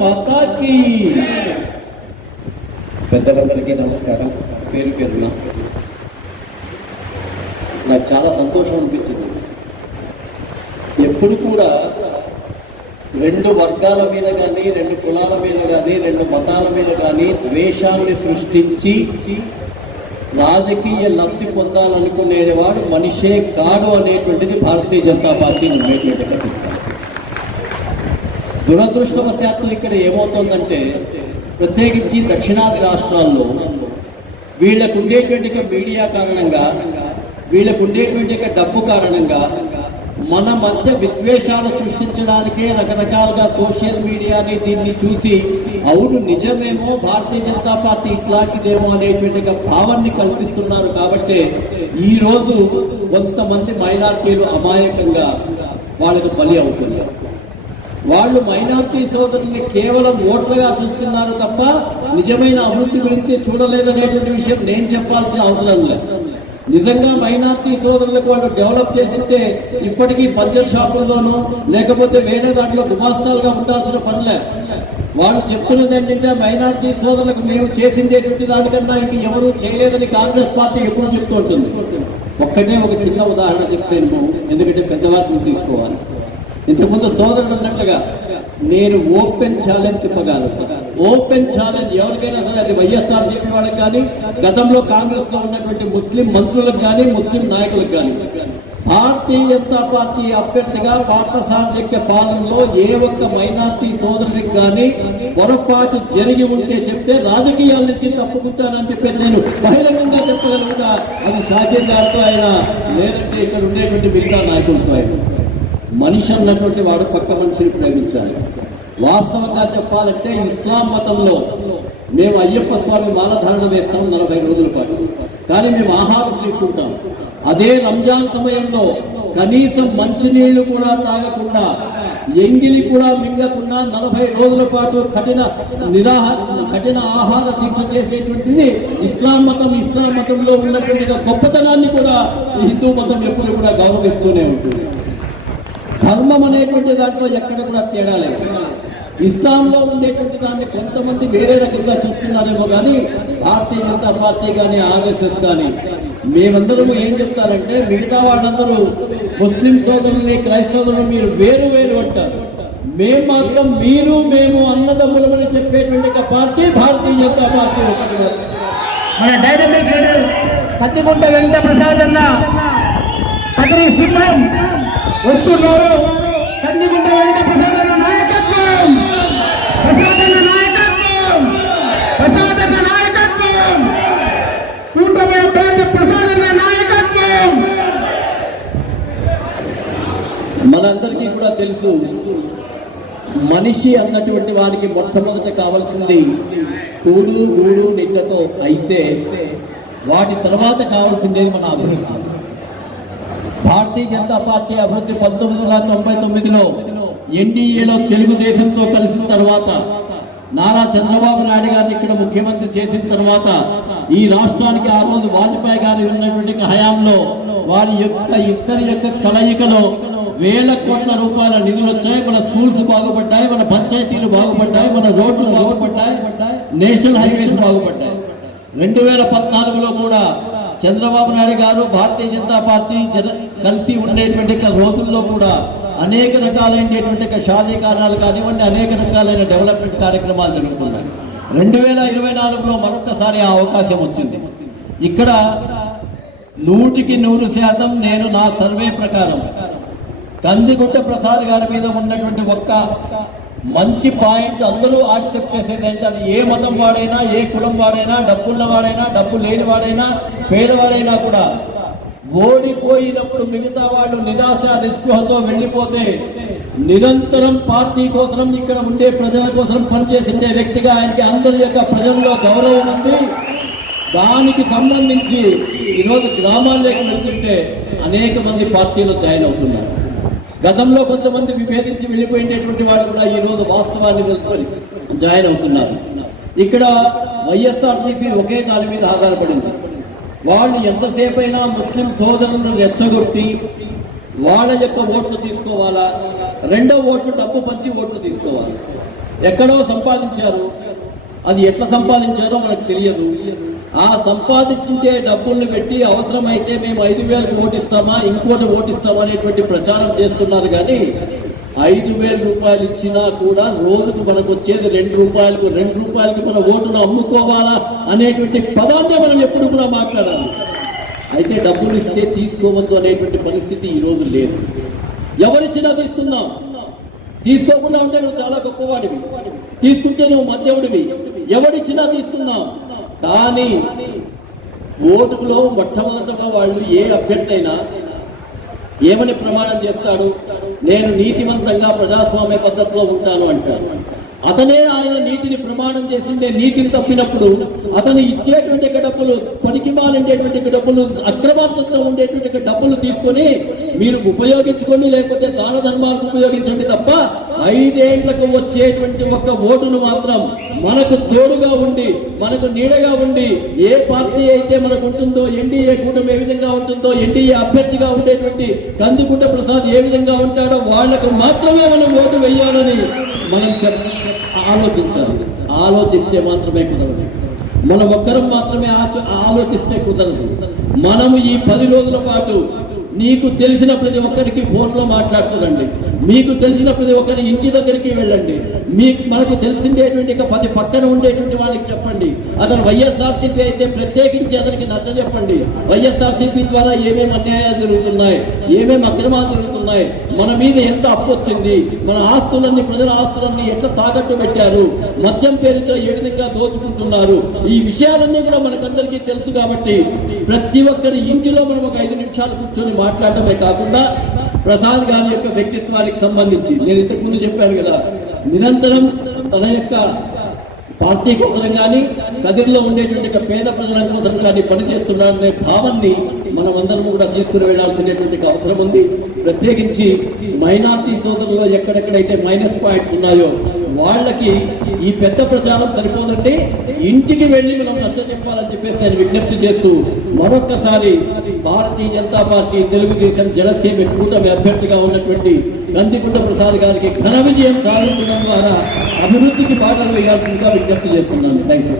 మాతాకి. పెద్దలందరికీ నమస్కారం. పేరు పేరున నాకు చాలా సంతోషం అనిపించింది. ఎప్పుడు కూడా రెండు వర్గాల మీద కానీ, రెండు కులాల మీద కానీ, రెండు మతాల మీద కానీ ద్వేషాన్ని సృష్టించి రాజకీయ లబ్ధి పొందాలనుకునేవాడు మనిషే కాడు అనేటువంటిది భారతీయ జనతా పార్టీ ఉండేటువంటి. దురదృష్టవశాత్తు ఇక్కడ ఏమవుతుందంటే, ప్రత్యేకించి దక్షిణాది రాష్ట్రాల్లో వీళ్ళకు ఉండేటువంటి మీడియా కారణంగా, వీళ్ళకు ఉండేటువంటి డబ్బు కారణంగా మన మధ్య విద్వేషాలు సృష్టించడానికే రకరకాలుగా సోషల్ మీడియాని దీన్ని చూసి అవును నిజమేమో భారతీయ జనతా పార్టీ ఇట్లాంటిదేమో అనేటువంటి భావాన్ని కల్పిస్తున్నారు. కాబట్టి ఈరోజు కొంతమంది మైనార్టీలు అమాయకంగా వాళ్ళకు బలి అవుతున్నారు. వాళ్ళు మైనార్టీ సోదరుల్ని కేవలం ఓట్లుగా చూస్తున్నారు తప్ప నిజమైన అభివృద్ధి గురించి చూడలేదనేటువంటి విషయం నేను చెప్పాల్సిన అవసరం లేదు. నిజంగా మైనార్టీ సోదరులకు వాళ్ళు డెవలప్ చేసింటే ఇప్పటికీ పంచర్ షాపుల్లోనూ లేకపోతే వేరే దాంట్లో గుమాస్తాలుగా ఉండాల్సిన పనిలే. వాళ్ళు చెప్తున్నది ఏంటంటే మైనార్టీ సోదరులకు మేము చేసిండేటువంటి దానికన్నా ఇంక ఎవరూ చేయలేదని కాంగ్రెస్ పార్టీ ఎప్పుడూ చెప్తూ ఉంటుంది. ఒక్కటే ఒక చిన్న ఉదాహరణ చెప్తాను, ఎందుకంటే పెద్దవారిని తీసుకోవాలి. ఇంతకుముందు సోదరుడు అన్నట్లుగా నేను ఓపెన్ ఛాలెంజ్ చెప్పగలుగుతాను. ఓపెన్ ఛాలెంజ్ ఎవరికైనా సరే, అది వైఎస్ఆర్సీపీ వాళ్ళకి కానీ, గతంలో కాంగ్రెస్ లో ఉన్నటువంటి ముస్లిం మంత్రులకు కానీ, ముస్లిం నాయకులకు కానీ, భారతీయ జనతా పార్టీ అభ్యర్థిగా పార్థసారథి పాలనలో ఏ ఒక్క మైనార్టీ సోదరుడికి కానీ పొరపాటు జరిగి ఉంటే చెప్తే రాజకీయాల నుంచి తప్పుకుంటానని చెప్పి నేను బహిరంగంగా చెప్పగలుగుతా. అది షాజీర్ గారితో అయినా, లేదంటే ఇక్కడ ఉండేటువంటి మిగతా నాయకులతో అయినా. మనిషి అన్నటువంటి వాడు పక్క మనిషిని ప్రేమించాలి. వాస్తవంగా చెప్పాలంటే ఇస్లాం మతంలో మేము అయ్యప్ప స్వామి మాలధారణ వేస్తాం 40 రోజుల పాటు, కానీ మేము ఆహారం తీసుకుంటాం. అదే రంజాన్ సమయంలో కనీసం మంచినీళ్లు కూడా తాగకుండా, ఎంగిలి కూడా మింగకుండా 40 రోజుల పాటు కఠిన ఆహార దీక్ష చేసేటువంటిది ఇస్లాం మతం. ఇస్లాం మతంలో ఉన్నటువంటి గొప్పతనాన్ని కూడా హిందూ మతం ఎప్పుడు కూడా గౌరవిస్తూనే ఉంటుంది. ధర్మం అనేటువంటి దాంట్లో ఎక్కడ కూడా తేడా లేదు. ఇస్లాంలో ఉండేటువంటి దాన్ని కొంతమంది వేరే రకంగా చూస్తున్నారేమో కానీ భారతీయ జనతా పార్టీ కానీ, ఆర్ఎస్ఎస్ కానీ మేమందరము ఏం చెప్తారంటే, మిగతా వాళ్ళందరూ ముస్లిం సోదరుల్ని, క్రైస్తవులను మీరు వేరు వేరు అంటారు. మేము మాత్రం మీరు మేము అన్నదమ్ములమని చెప్పేటువంటి పార్టీ భారతీయ జనతా పార్టీ ఒకటి. మన డైనమిక్ లీడర్ పత్తిగుంట వెంకట ప్రసాద్ అన్న పదవి సింహం వస్తున్నారు. కందిగుంట వెంకట ప్రసాద్ అన్న నాయకత్వం, ప్రసాదన్న నాయకత్వం, ప్రసాదన్న నాయకత్వం, కూటమి అభ్యర్థి ప్రసాదన్న నాయకత్వం. మనందరికీ కూడా తెలుసు, మనిషి అన్నటువంటి వారికి మొట్టమొదట కావాల్సింది కూడు గూడు నిండతో అయితే వాటి తర్వాత కావాల్సిందేది మన అభివృద్ధి. భారతీయ జనతా పార్టీ అభివృద్ధి 1999లో ఎన్డీఏలో తెలుగుదేశంతో కలిసిన తర్వాత, నారా చంద్రబాబు నాయుడు గారిని ఇక్కడ ముఖ్యమంత్రి చేసిన తర్వాత, ఈ రాష్ట్రానికి ఆ రోజు వాజ్పేయి గారి ఉన్నటువంటి హయాంలో వారి ఇద్దరి యొక్క కలయికలో వేల కోట్ల రూపాయల నిధులు వచ్చాయి. మన స్కూల్స్ బాగుపడ్డాయి, మన పంచాయతీలు బాగుపడ్డాయి, మన రోడ్లు బాగుపడ్డాయి, నేషనల్ హైవేస్ బాగుపడ్డాయి. 2014లో కూడా చంద్రబాబు నాయుడు గారు భారతీయ జనతా పార్టీ కలిసి ఉండేటువంటి రోజుల్లో కూడా అనేక రకాలైనటువంటి షాదీకారాలు కానివ్వండి, అనేక రకాలైన డెవలప్మెంట్ కార్యక్రమాలు జరుగుతున్నాయి. 2024లో మరొకసారి ఆ అవకాశం వచ్చింది. ఇక్కడ 100% నేను నా సర్వే ప్రకారం కందిగుంట ప్రసాద్ గారి మీద ఉన్నటువంటి ఒక్క మంచి పాయింట్ అందరూ యాక్సెప్ట్ చేసేది అంటే, అది ఏ మతం వాడైనా, ఏ కులం వాడైనా, డబ్బున్న వాడైనా, డబ్బు లేని వాడైనా, పేదవాడైనా కూడా ఓడిపోయినప్పుడు మిగతా వాళ్ళు నిరాశ నిస్పృహతో వెళ్ళిపోతే నిరంతరం పార్టీ కోసం, ఇక్కడ ఉండే ప్రజల కోసం పనిచేసిండే వ్యక్తిగా ఆయనకి అందరి యొక్క ప్రజల్లో గౌరవం ఉంది. దానికి సంబంధించి ఈరోజు గ్రామాల్లోకి వెళ్తుంటే అనేక మంది పార్టీలో జాయిన్ అవుతున్నారు. గతంలో కొంతమంది విభేదించి వెళ్ళిపోయినటువంటి వాళ్ళు కూడా ఈరోజు వాస్తవాన్ని తెలుసుకొని జాయిన్ అవుతున్నారు. ఇక్కడ వైఎస్ఆర్సీపీ ఒకే దాని మీద ఆధారపడింది. వాళ్ళు ఎంతసేపు అయినా ముస్లిం సోదరులను రెచ్చగొట్టి వాళ్ళ యొక్క ఓట్లు తీసుకోవాలా, రెండో ఓట్లు డబ్బు పంచి ఓట్లు తీసుకోవాలి. ఎక్కడో సంపాదించారు. అది ఎట్లా సంపాదించారో మనకు తెలియదు. ఆ సంపాదించే డబ్బుల్ని పెట్టి అవసరమైతే మేము 5,000కి ఓటిస్తామా, ఇంకోటి ఓటిస్తామా అనేటువంటి ప్రచారం చేస్తున్నారు. కానీ 5,000 రూపాయలు ఇచ్చినా కూడా రోజుకు మనకు వచ్చేది 2 రూపాయలకి మన ఓటును అమ్ముకోవాలా అనేటువంటి పదాన్ని మనం ఎప్పుడు కూడా మాట్లాడాలి. అయితే డబ్బులు ఇస్తే తీసుకోవద్దు అనేటువంటి పరిస్థితి ఈరోజు లేదు. ఎవరిచ్చినా తీసుకుందాం, తీసుకోకుండా ఉంటే నువ్వు చాలా గొప్పవాడివి, తీసుకుంటే నువ్వు మధ్యవుడివి, ఎవరిచ్చినా తీసుకుందాం. కానీ ఓటుకులో మొట్టమొదటగా వాళ్ళు ఏ అభ్యర్థి అయినా ఏమని ప్రమాణం చేస్తాడు? నేను నీతివంతంగా ప్రజాస్వామ్య పద్ధతిలో ఉంటాను అంటాడు. అతనే ఆయన నీతిని ప్రమాణం చేసి నేను నీతిని తప్పినప్పుడు అతను ఇచ్చేటువంటి డబ్బులు, పనికిమాలిండేటువంటి డబ్బులు, అక్రమార్జంతో ఉండేటువంటి డబ్బులు తీసుకొని మీరు ఉపయోగించుకోండి, లేకపోతే దాన ధర్మాలకు ఉపయోగించండి తప్ప 5 ఏళ్లకు వచ్చేటువంటి ఒక్క ఓటును మాత్రం మనకు తోడుగా ఉండి, మనకు నీడగా ఉండి, ఏ పార్టీ అయితే మనకు ఉంటుందో, ఎన్డీఏ కూటమి ఏ విధంగా ఉంటుందో, ఎన్డీఏ అభ్యర్థిగా ఉండేటువంటి కందికుంట ప్రసాద్ ఏ విధంగా ఉంటాడో వాళ్ళకు మాత్రమే మనం ఓటు వేయాలని మనం ఆలోచించాలి. ఆలోచిస్తే మాత్రమే కుదరదు. మనం ఒక్కరం మాత్రమే ఆలోచిస్తే కుదరదు. మనము ఈ 10 రోజుల పాటు నీకు తెలిసిన ప్రతి ఒక్కరికి ఫోన్లో మాట్లాడుతుండండి, మీకు తెలిసిన ప్రతి ఒక్కరి ఇంటి దగ్గరికి వెళ్ళండి, మనకు తెలిసిండేటువంటి 10 పక్కన ఉండేటువంటి వాళ్ళకి చెప్పండి. అతను వైఎస్ఆర్సీపీ అయితే ప్రత్యేకించి అతనికి నచ్చ చెప్పండి. వైఎస్ఆర్సీపీ ద్వారా ఏమేమి అన్యాయాలు జరుగుతున్నాయి, ఏమేమి అక్రమాలు జరుగుతున్నాయి, మన మీద ఎంత అప్పు వచ్చింది, మన ఆస్తులన్నీ, ప్రజల ఆస్తులన్నీ ఎట్లా తాకట్టు పెట్టారు, మద్యం పేరుతో ఏ విధంగా దోచుకుంటున్నారు, ఈ విషయాలన్నీ కూడా మనకందరికీ తెలుసు. కాబట్టి ప్రతి ఒక్కరి ఇంటిలో మనం ఒక 5 నిమిషాలు కూర్చొని మాట్లాడటమే కాకుండా ప్రసాద్ గారి యొక్క వ్యక్తిత్వానికి సంబంధించి నేను ఇంతకుముందు చెప్పాను కదా, నిరంతరం తన యొక్క పార్టీ కోసం కానీ కదిరిలో ఉండేటువంటి పేద ప్రజల కోసం కానీ పనిచేస్తున్నారనే భావాన్ని మనం అందరం కూడా తీసుకుని వెళ్లాల్సినటువంటి అవసరం ఉంది. ప్రత్యేకించి మైనార్టీ సోదరులు ఎక్కడెక్కడైతే మైనస్ పాయింట్స్ ఉన్నాయో వాళ్ళకి ఈ పెద్ద ప్రచారం సరిపోదండి, ఇంటికి వెళ్ళి మనం నచ్చ చెప్పాలని చెప్పేసి నేను విజ్ఞప్తి చేస్తూ మరొక్కసారి భారతీయ జనతా పార్టీ, తెలుగుదేశం, జనసేన కూటమి అభ్యర్థిగా ఉన్నటువంటి కందికుంట ప్రసాద్ గారికి ఘన విజయం సాధించడం ద్వారా అభివృద్ధికి బాటలు వేయాల్సిందిగా విజ్ఞప్తి చేస్తున్నాను. Thank you.